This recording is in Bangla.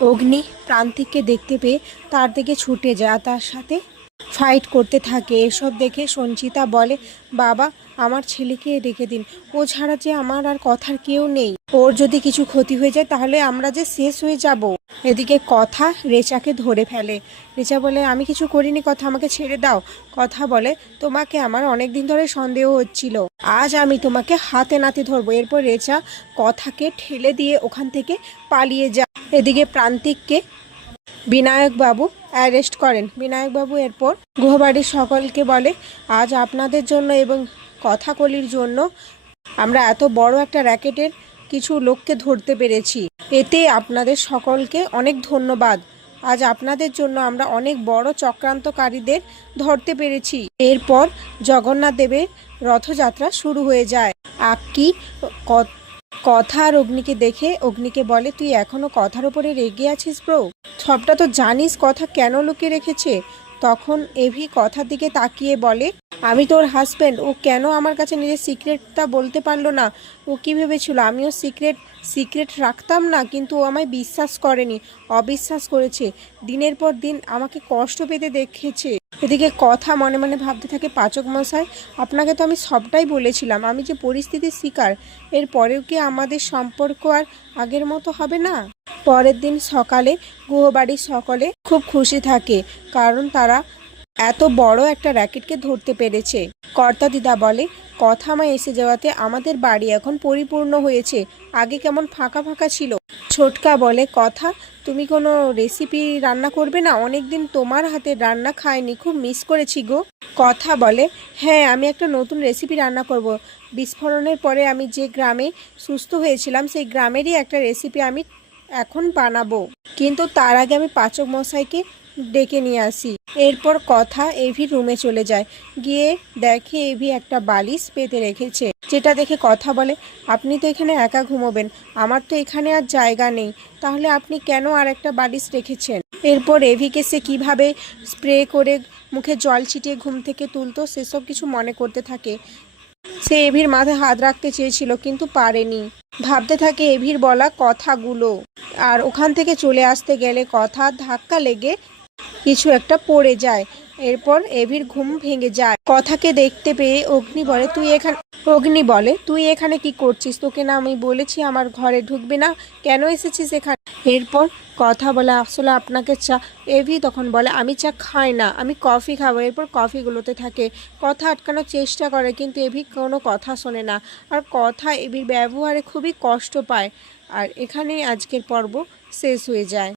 অগ্নি প্রান্তিককে দেখতে পেয়ে তার দিকে ছুটে যায়, তার সাথে ফাইট করতে থাকে। এসব দেখে সঞ্চিতা বলে, বাবা আমার ছেলেকে রেখে দিন, ও ছাড়া যে আমার আর কথার কেউ নেই। ওর যদি কিছু ক্ষতি হয়ে যায় তাহলে আমরা যে শেষ হয়ে যাব। এদিকে কথা রেচাকে ধরে ফেলে। রেচা বলে, আমি কিছু করিনি, কথা আমাকে ছেড়ে দাও। কথা বলে, তোমাকে আমার অনেক দিন ধরে সন্দেহ হচ্ছিল, আজ আমি তোমাকে হাতে নাতে ধরবো। এরপর রেচা কথাকে ঠেলে দিয়ে ওখান থেকে পালিয়ে যায়। এদিকে প্রান্তিককে বিনায়কবাবু অ্যারেস্ট করেন। বিনায়কবাবু এরপর গুহবাড়ির সকলকে বলে, আজ আপনাদের জন্য এবং কথাকলির জন্য আমরা এত বড় একটা র্যাকেটের কিছু লোককে ধরতে পেরেছি। এতে আপনাদের সকলকে অনেক ধন্যবাদ। আজ আপনাদের জন্য আমরা অনেক বড় চক্রান্তকারীদের ধরতে পেরেছি। এরপর জগন্নাথ দেবের রথযাত্রা শুরু হয়ে যায়। আক্কি কথা আর অগ্নিকে দেখে অগ্নিকে বলে, তুই এখনো কথার উপরে রেগে আছিস ব্রো? সবটা তো জানিস কথা কেন লুকিয়ে রেখেছে। তখন এভি কথার দিকে তাকিয়ে বলে, আমি তোর হাজব্যান্ড, ও কেন আমার কাছে নিজের সিক্রেটটা বলতে পারলো না? ও কী ভেবেছিল আমিও সিক্রেট রাখতাম না? কিন্তু ও আমায় বিশ্বাস করেনি, অবিশ্বাস করেছে, দিনের পর দিন আমাকে কষ্ট পেতে দেখেছে। এদিকে কথা মনে মনে ভাবতে থাকে, পাচক মশাই আপনাকে তো আমি সবটাই বলেছিলাম, আমি যে পরিস্থিতির শিকার, এর পরেও কি আমাদের সম্পর্ক আর আগের মতো হবে না? পরের দিন সকালে গুহবাড়ির সকলে খুব খুশি থাকে, কারণ তারা এত বড় একটা র্যাকেটকে ধরতে পেরেছে। কর্তা দিদা বলে, কথা আমায় এসে যাওয়াতে আমাদের বাড়ি এখন পরিপূর্ণ হয়েছে, আগে কেমন ফাঁকা ফাঁকা ছিল। ছোটকা বলে, কথা তুমি কোনো রেসিপি রান্না করবে না? অনেক দিন তোমার হাতের রান্না খাইনি, খুব মিস করেছি গো। কথা বলে, হ্যাঁ আমি একটা নতুন রেসিপি রান্না করব। বিস্ফোরণের পরে আমি যে গ্রামে সুস্থ হয়েছিলাম সেই গ্রামেরই একটা রেসিপি আমি এখন বানাবো, কিন্তু তার আগে আমি পাচক মশাইকে ডেকে নিয়ে আসি। এরপর কথা এভির রুমে চলে যায়, গিয়ে দেখে এভি একটা বালিশ পেতে রেখেছে, যেটা দেখে কথা বলে, আপনি তো এখানে একা ঘুমোবেন, আমার তো এখানে আর জায়গা নেই, তাহলে আপনি কেন আর একটা বালিশ রেখেছেন? এরপর এভিকে সে কিভাবে স্প্রে করে মুখে জল ছিটিয়ে ঘুম থেকে তুলতো সেসব কিছু মনে করতে থাকে। সে এভির মাথায় হাত রাখতে চেয়েছিল কিন্তু পারেনি, ভাবতে থাকে এভির বলা কথাগুলো। আর ওখান থেকে চলে আসতে গেলে কথা ধাক্কা লেগে কিছু একটা পড়ে যায়। এরপর এভির ঘুম ভেঙে যায়। কথাকে দেখতে পেয়ে অগ্নি বলে, তুই এখানে কি করছিস? তোকে না আমি বলেছি আমার ঘরে ঢুকবি না, কেন এসেছিস এখানে? এরপর কথা বলে, আসলে আপনাকে চা। এভি তখন বলে, আমি চা খাই না, আমি কফি খাবো। এরপর কফিগুলোতে থাকে, কথা আটকানোর চেষ্টা করে কিন্তু এভি কোনো কথা শোনে না, আর কথা এভির ব্যবহারে খুবই কষ্ট পায়। আর এখানেই আজকের পর্ব শেষ হয়ে যায়।